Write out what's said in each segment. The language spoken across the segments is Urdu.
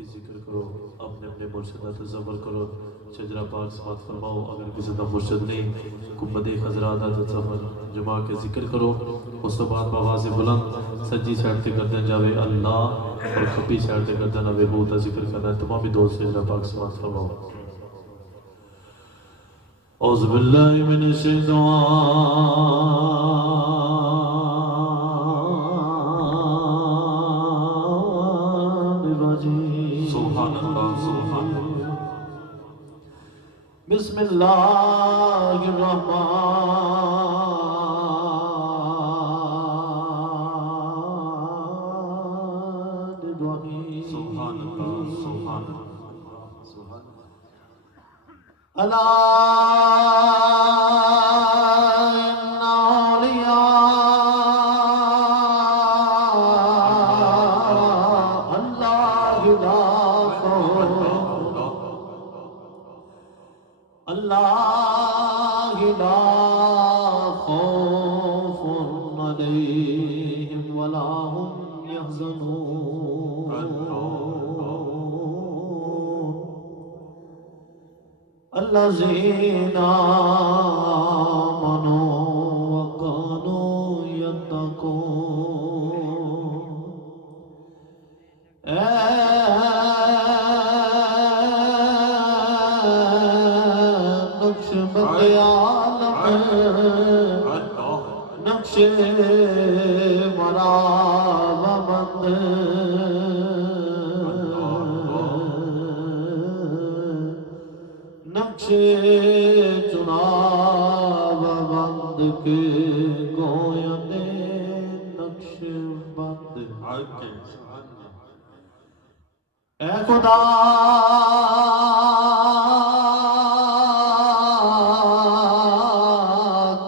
وقفی ذکر کرو، اپنے اپنے مرشدہ تصور کرو، شجرہ پاک سماعت فرماؤ۔ اگر کسی کا مرشد نہیں، کمبد خضرات تصور جمع کے ذکر کرو۔ اس تو بعد بآواز بلند سجی سائڈ تے گردن جاوے اللہ اور کھبی سائڈ تے گردن آوے ہو تا ذکر کرنا ہے۔ تمام ہی دوست شجرہ پاک سماعت فرماؤ۔ اعوذ باللہ من سبحان اللہ سبحان اللہ۔ بسم اللہ الرحمن الرحیم۔ سبحان اللہ سبحان اللہ سبحان اللہ۔ الا ان اولیاء اللہ لا خوف اللہ لا خوف علیہم ولا هم يحزنون الذین آمنوا وكانوا يتقون۔ نقش بند عالم نقش مرا بند نقش چناب بند کے گویند نقش بند۔ اے خدا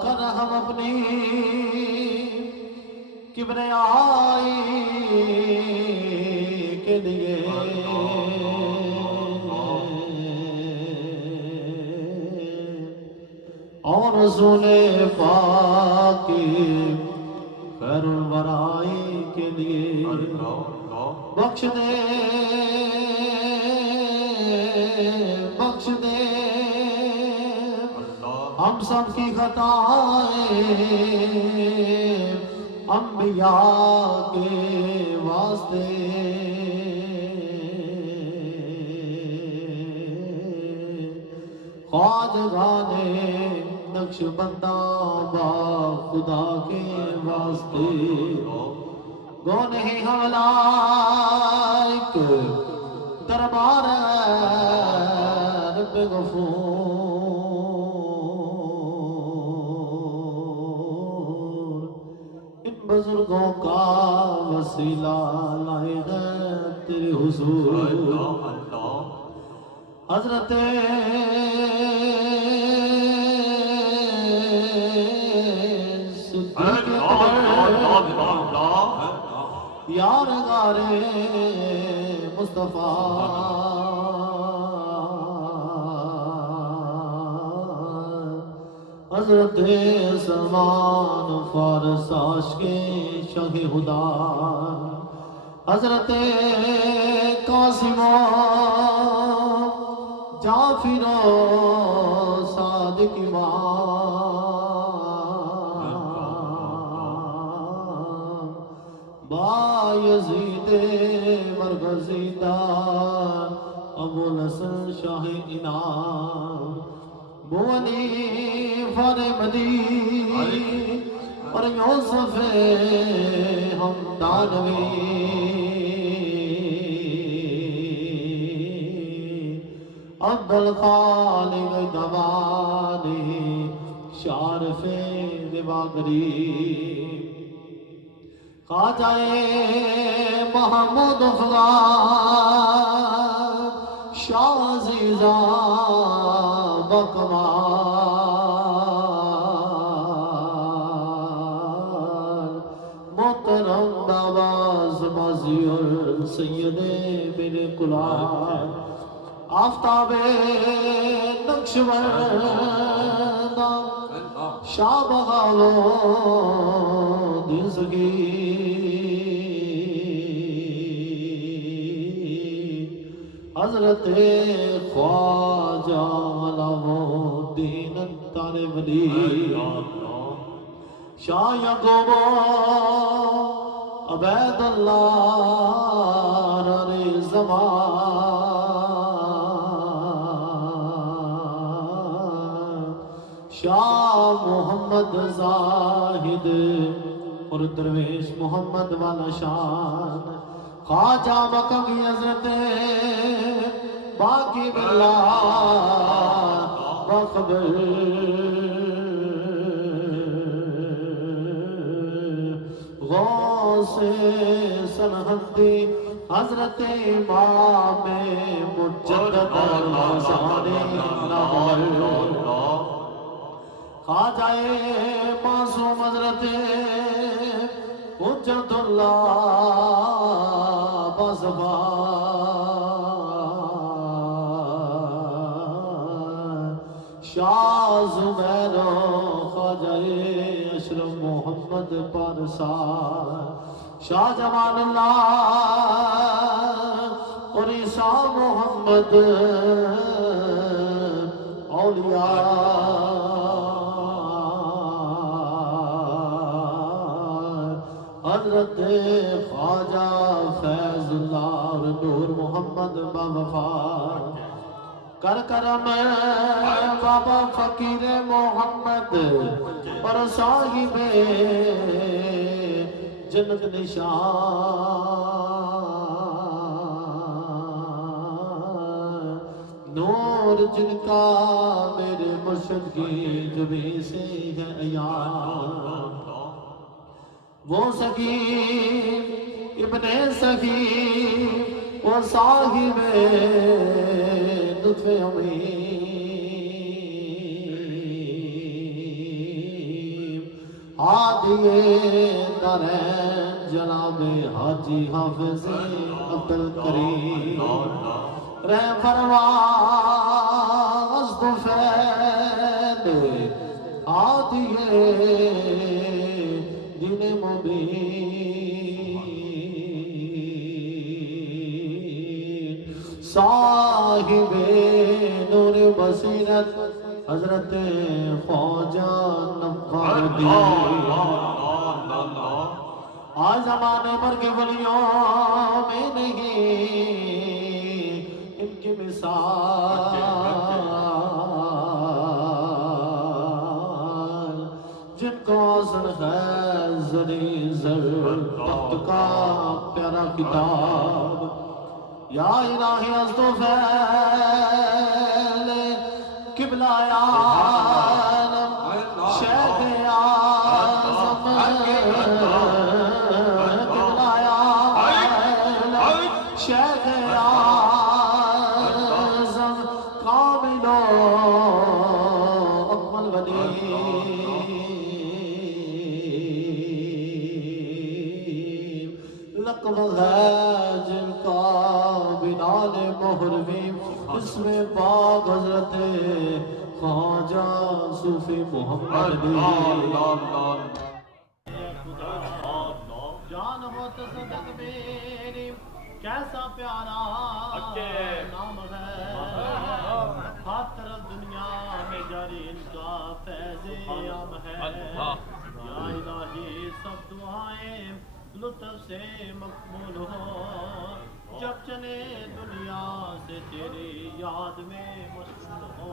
کر ہم اپنی کبریائی کے لیے اور رسول پاک کی خیر الورائی کے لیے بخش دے بخش دے ہم سب کی خطائیں انبیاء کے واسطے خواجگاہ نقش بندہ با خدا کے واسطے گونے حلائق دربار رب غفور ان بزرگوں کا وسیلہ لائے گئے تیرے حضور حضرت یار غارے مصطفیٰ حضرت سلمان فارس عاشق شاہ خدا حضرت قاسم جعفر صادق امام بایزید مرغزیدہ ابو الحسن شاہ انعام بونی فرمدی اور یوسف ہمدانوی عبدالخالق دوانی شارف دیواگری خواجہ محمود افغان شاہ عزیزہ بکمال محترم نواز مازیور سید میرے کلار آفتاب نقشبند شاہ بغاوو دیزگی حضرت خواجہ علاؤالدین تارے ولی شاہ یعقوب عبید اللہ رے زمان شاہ محمد زاہد اور درویش محمد والا شان خواجہ مکمی حضرت باقی باللہ بخبر غوث سرحدی حضرت امام مجدد ثانی لاہور خواجہ معصوم حضرت حجت اللہ بازبان شاہ زبیر خواجہ اشرف محمد پارسان شاہ جمال اللہ اور عیسیٰ محمد اولیاء حضرت خواجہ فیض اللہ اور نور محمد باوفا کر کرم بابا فقیر محمد اور صاحب جنت نشان نور جن کا میرے مرشد کی جبیں سے ہے عیان وہ سکیم ابن سکیم وہ صاحب لطف عمیم عادی نارین جناب حاجی حافظ عبدالکریم رہ فرواز دفید عادی دین مبین صاحب نور بصیرت حضرت خواجہ نوابالدین آج زمانے بھر کے ولیوں میں نہیں ان کی مثال جن کو آسن خیر زری زر تخت کا پیارا کتاب یا الہی ازدفیل قبلہ عالم شیخ اعظم قبلہ عالم شیخ اعظم کامل و اکمل ولی لقب ہے جن کا بلال محروی اس میں پاک حضرت خواجہ صوفی محمد جان ہو تصدق میری کیسا پیارا نام ہے ہر طرف دنیا میں جاری ان کا فیض عام ہے یا الہی سب دعائیں لطف سے مقبول ہو جب چلے دنیا سے تیری یاد میں مشغول ہو